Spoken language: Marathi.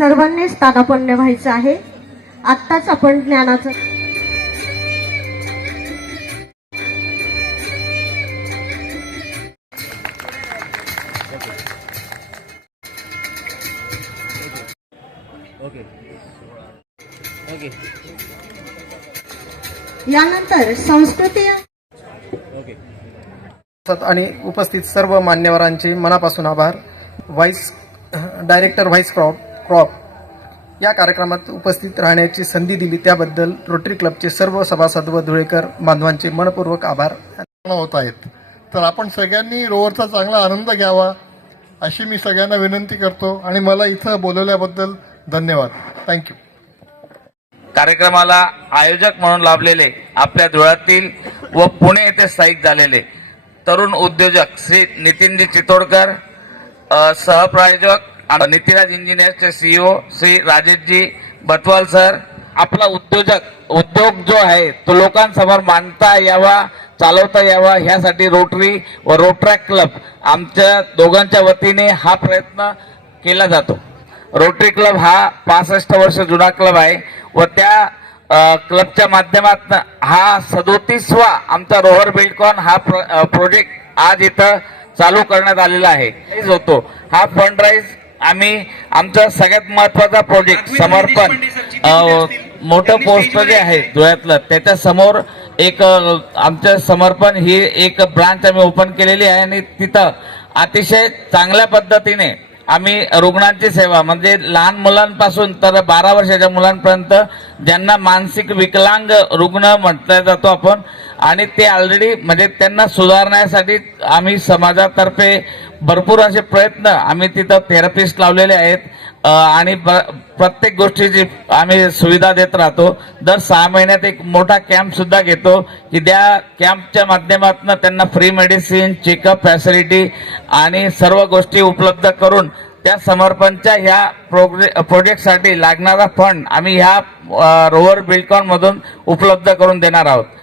सर्वांनी स्थानापन्न व्हायचं आहे। आत्ताच आपण ज्ञानाचं यानंतर संस्कृती आणि उपस्थित सर्व मान्यवरांचे मनापासून आभार। व्हाईस डायरेक्टर व्हाईस क्रॉप या कार्यक्रमात उपस्थित राहण्याची संधी दिली त्याबद्दल रोटरी क्लबचे सर्व सभासद व धुळेकर बांधवांचे मनपूर्वक आभार होत आहेत। तर आपण सगळ्यांनी रोवरचा चांगला आनंद घ्यावा अशी मी सगळ्यांना विनंती करतो आणि मला इथं बोलवल्याबद्दल धन्यवाद। थँक्यू। कार्यक्रमाला आयोजक म्हणून लाभलेले आपल्या धुळ्यातील व पुणे येथे स्थायिक झालेले तरुण उद्योजक श्री नितीनजी चितोडकर, सहप्रायोजक नितीराज इंजिनियर्सचे सीईओ श्री राजेशजी बतवाल सर। आपला उद्योग जो आहे तो लोकांसमोर मांडता यावा, चालवता यावा ह्यासाठी रोटरी व रोटरॅक क्लब आमच्या दोघांच्या वतीने हा प्रयत्न केला जातो। रोटरी क्लब हा 65 वर्ष जुना क्लब आहे व त्या क्लबच्या माध्यमातून हा 37वा आमचा रोहर बिल्डकॉन हा प्रोजेक्ट आज इथं चालू करण्यात आलेला आहे। होतो हा फंड राईज आम्ही आमचा सगळ्यात महत्वाचा प्रोजेक्ट समर्पण मोठं पोस्ट जे आहे धुळ्यातलं त्याच्या समोर एक आमचं समर्पण ही एक ब्रांच आम्ही ओपन केलेली आहे आणि तिथं अतिशय चांगल्या पद्धतीने आम्ही रुग्णांची सेवा म्हणजे लहान मुलांपासून तर 12 वर्षाच्या मुलांपर्यंत ज्यांना मानसिक विकलांग रुग्ण म्हटलं जातो आपण आणि ते ऑलरेडी म्हणजे त्यांना सुधारण्यासाठी आम्ही समाजातर्फे भरपूर असे प्रयत्न आम्ही तिथं थेरपिस्ट लावलेले आहेत आणि प्रत्येक गोष्टीची आम्ही सुविधा देत राहतो। दर 6 महिन्यात एक मोठा कॅम्प सुद्धा घेतो की त्या कॅम्पच्या माध्यमातून त्यांना फ्री मेडिसिन, चेकअप फॅसिलिटी आणि सर्व गोष्टी उपलब्ध करून त्या समर्पणच्या ह्या प्रोजेक्टसाठी लागणारा फंड आम्ही ह्या रोवर बिल्डकॉन मधून उपलब्ध करून देणार आहोत।